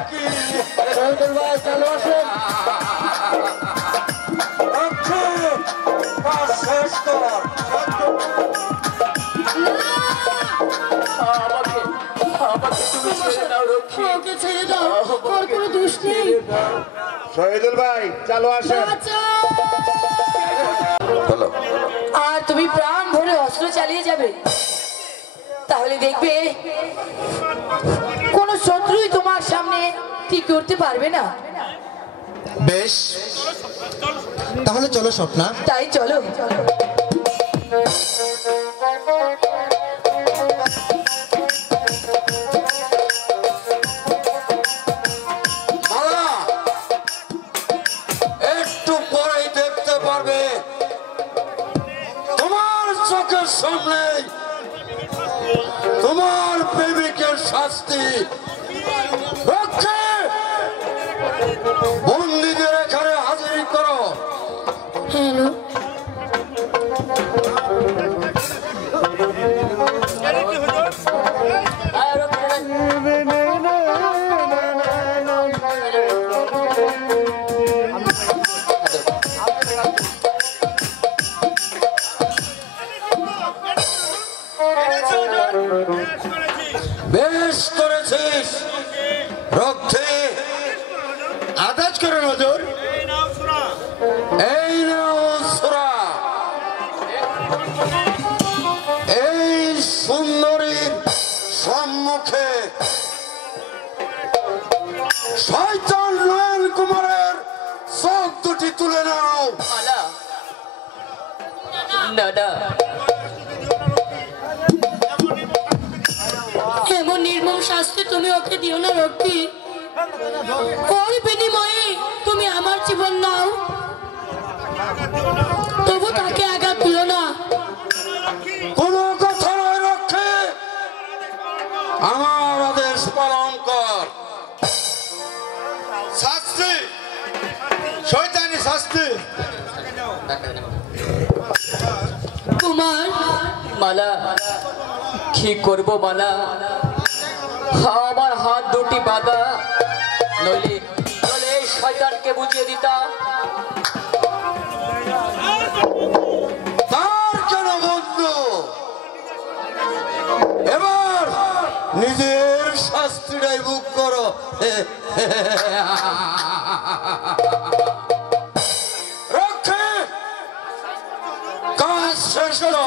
নাকি শহীদুল ভাই চালু আসেন শেষ কর শহীদুল ভাই চালু আসেন আর তুমি প্রাণ ভরে অস্ত্র চালিয়ে যাবে তাহলে দেখবে কোন শত্রুই তোমার সামনে ঠিক করতে পারবে না। বেশ তাহলে চলো স্বপ্না। তাই চলো। একটু পরেই দেখতে পারবে তোমার চোখের সামনে তোমার প্রেমিকের শাস্তি। বন্দীদের এখানে হাজির করো। বেশ করেছিস রক্ষে আদাজ করে নজর। এই নাও সূরা এই সুন্দরীর সম্মুখে শয়তান নয়ন কুমারের চোখ দুটি তুলে নাও। এমন নির্মম শাস্তি তুমি ওকে দিও না রক্ষী। ওর বিনিময়ে তুমি আমার জীবন নাও, তবু তাকে আঘাত দিও না। কোনো কথা নয় রক্ষে, আমার আদেশ পালন কর। শাস্তি শয়তানি শাস্তি। কুমার মালা কি করব মালা, আমার হাত দুটি বাঁধা, নইলে এই শয়তানকে বুঝিয়ে দিতাম। তার কেন বন্ধু, এবার নিজের শাস্তিটাই ভোগ করো। রক্ষে কাজ শেষ করো।